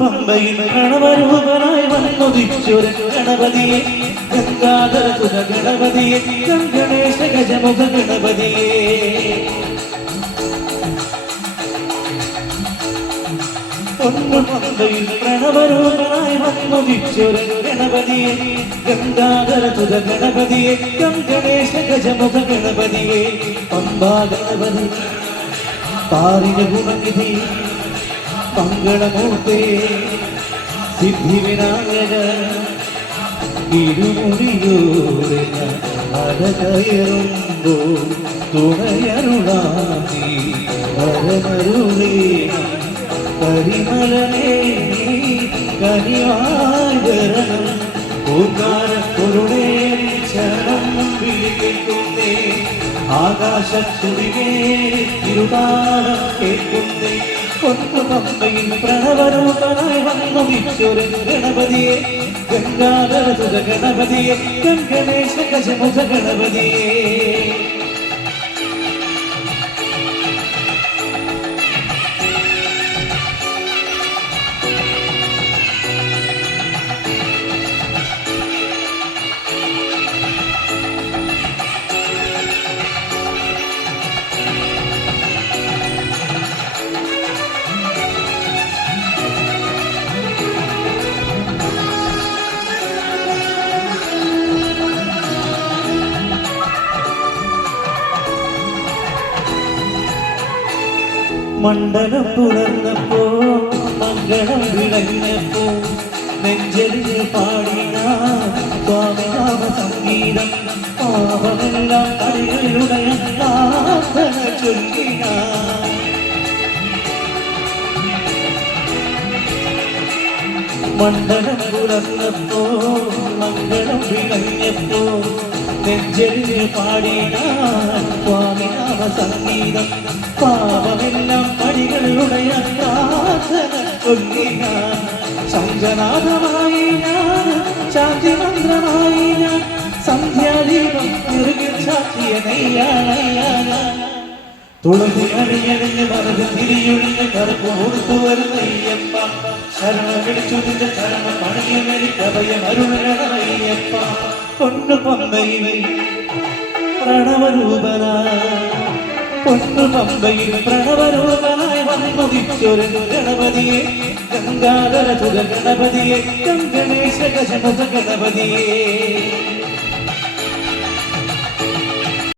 പമ്പയിൽ പ്രണവരൂപനായി വന്നുദിച്ചൊരു ഗണപതിയെ ഗംഗാധര സുത ഗണപതിയെ ഗണേശ ഗജമുഖ ഗണപതിയെ പമ്പയിൽ പ്രണവരൂപനായി വന്നുദിച്ചൊരു ഗണപതിയെ ഗംഗാധര സുത ഗണപതിയെ ഗണേശ ഗജമുഖ ഗണപതിയെ പമ്പാ ഗണപതി പാരിക ഗുണനിധി മംഗളമൂർത്തേ സിദ്ധി വിനായക ഇരുമുടിയോടെ അരകയറുമ്പോ തുണയരുളാമി വരമരുളേ കരിമലനേ കനിവാകരണം പൂക്കാരപ്പൊരുളേ ശരണം വിളിക്കുന്നേ ആകാശത്തുടിമേ ഇരുതാളം കേൾക്കുന്നേ പമ്പയിൽ പ്രണവരൂപനായി വന്നുദിച്ചൊരു ഗണപതിയെ ഗംഗാധര സുത ഗണപതിയെ ഗണേശ ഗജമുഖ ഗണപതിയെ മണ്ഡലം പുലർന്നപ്പോ മംഗളം വിളഞ്ഞപ്പോ നെഞ്ചലിൽ പാടിന സ്വാമിനാമ സംഗീതം പാപമെല്ലാം കളികളുടെ പ്രാർത്ഥന ചൊല്ലിന മണ്ഡലം പുലർന്നപ്പോ മംഗളം വിളഞ്ഞപ്പോ നെഞ്ചലിൽ പാടിന സ്വാമിനാമ സംഗീതം പാപമെല്ലാം പടികളുടെ പ്രാർത്ഥന ചൊല്ലിന ശങ്കനാഥമായി ഞാൻ ശാന്തി മന്ത്രമായി ഞാൻ സന്ധ്യാദീപം നിറുകിൽ സാക്ഷിയ നെയ്യാണ് തുളസി അണിയണിഞ്ഞ് മറന്ന് തിരിയൊഴിഞ്ഞ് കറുപ്പ് കൊടുത്തു വരുന്നയ്യപ്പ ശരണ വിളിച്ചു നിന്റെ ശരണ പണിയമരിക്കഭയം അരുണയപ്പ പൊന്നു പമ്പയിൽ പ്രണവരൂപന പൊന്നു പമ്പയിൽ പ്രണവരൂപനായി വന്നുദിച്ചൊരു ഗണപതിയെ ഗംഗാധര സുത ഗണപതിയെ ഗണേശ ഗജമുഖ ഗണപതിയെ